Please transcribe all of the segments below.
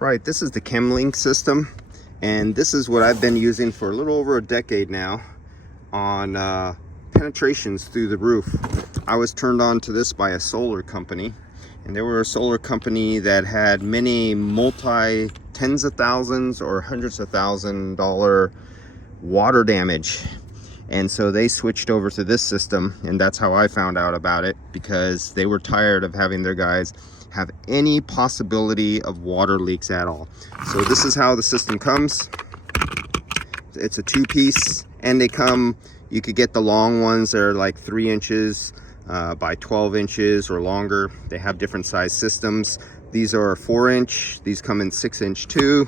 Right, this is the CHEMLINK system, and this is what I've been using for a little over a decade now on penetrations through the roof. I was turned on to this by a solar company, and they were a solar company that had many multi tens of thousands or hundreds of $1,000 water damage. And so they switched over to this system, and that's how I found out about it, because they were tired of having their guys have any possibility of water leaks at all. So this is how the system comes. It's a two-piece, and they come, you could get the long ones. They're like 3 inches by 12 inches or longer. They have different size systems. These are 4-inch. These come in 6-inch too.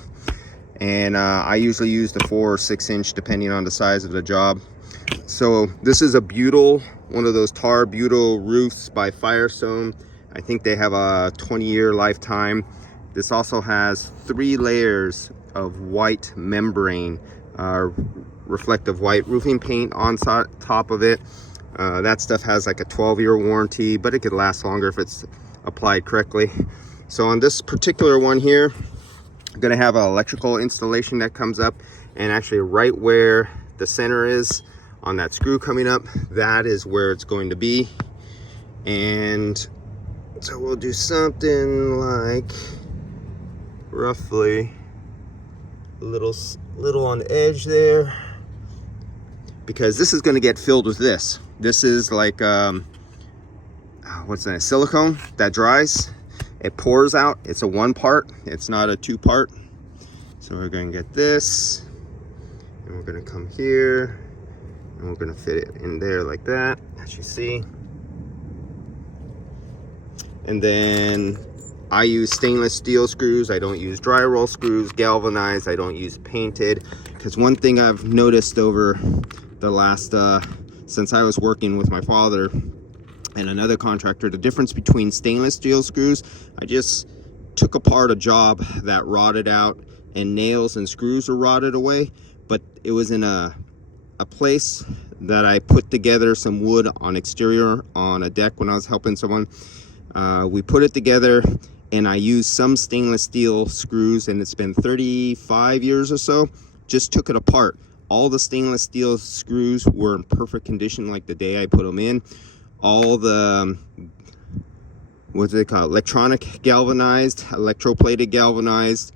And I usually use the 4 or 6-inch depending on the size of the job. So this is a butyl, one of those tar butyl roofs by Firestone. I think they have a 20-year lifetime. This also has 3 layers of white membrane, reflective white roofing paint on top of it. That stuff has like a 12-year warranty, but it could last longer if it's applied correctly. So on this particular one here, I'm gonna have an electrical installation that comes up, and actually right where the center is on that screw coming up, that is where it's going to be. And so we'll do something like roughly a little on the edge there, because this is going to get filled with this. This is like what's that, silicone that dries. It pours out. It's a 1-part, it's not a 2-part. So we're going to get this, and we're going to come here, and we're going to fit it in there like that, as you see. And then I use stainless steel screws. I don't use dry roll screws, galvanized. I don't use painted, because one thing I've noticed over the last since I was working with my father and another contractor, the difference between stainless steel screws. I just took apart a job that rotted out, and nails and screws were rotted away, but it was in a place that I put together some wood on exterior on a deck when I was helping someone. We put it together, and I used some stainless steel screws, and it's been 35 years or so. Just took it apart. All the stainless steel screws were in perfect condition like the day I put them in. All the, what do they call it, electronic galvanized, electroplated galvanized,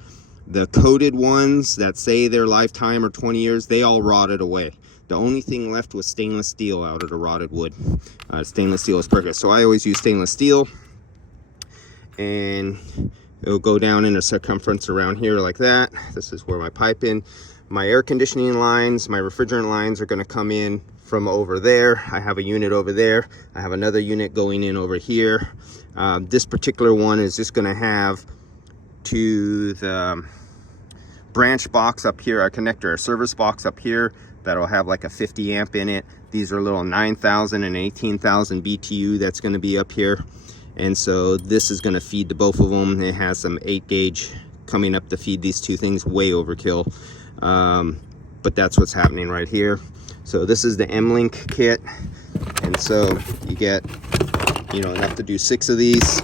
the coated ones that say their lifetime or 20 years, they all rotted away. The only thing left was stainless steel out of the rotted wood. Stainless steel is perfect. So I always use stainless steel, and it'll go down in a circumference around here like that. This is where my pipe in. My air conditioning lines, my refrigerant lines are going to come in from over there. I have a unit over there. I have another unit going in over here. This particular one is just going to have to the branch box up here, a connector, a service box up here that'll have like a 50 amp in it. These are little 9,000 and 18,000 BTU that's going to be up here. And so this is going to feed to both of them. It has some 8 gauge coming up to feed these two things. Way overkill, but that's what's happening right here. So this is the CHEMLINK kit, and so you get, you know, enough to do 6 of these,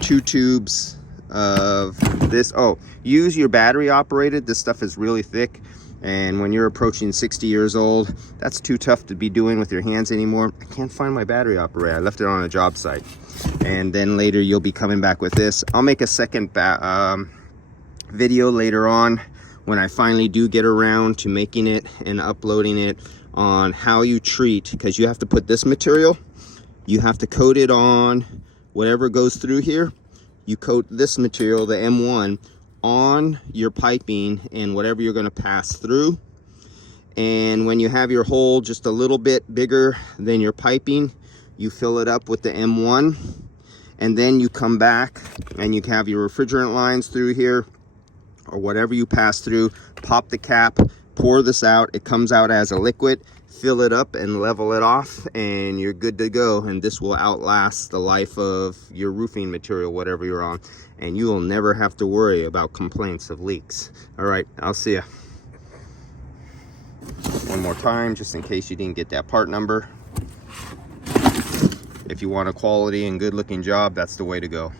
2 tubes of this. Oh, use your battery operated. This stuff is really thick, and when you're approaching 60 years old, that's too tough to be doing with your hands anymore. I can't find my battery operator. I left it on a job site. And then later you'll be coming back with this. I'll make a second video later on when I finally do get around to making it and uploading it, on how you treat, because you have to put this material, you have to coat it on whatever goes through here. You coat this material, the M1, on your piping and whatever you're going to pass through. And when you have your hole just a little bit bigger than your piping, you fill it up with the M1, and then you come back and you have your refrigerant lines through here, or whatever you pass through. Pop the cap, pour this out. It comes out as a liquid. Fill it up and level it off, and you're good to go. And this will outlast the life of your roofing material, whatever you're on, and you will never have to worry about complaints of leaks. All right, I'll see ya. One more time, just in case you didn't get that part number. If you want a quality and good looking job, that's the way to go.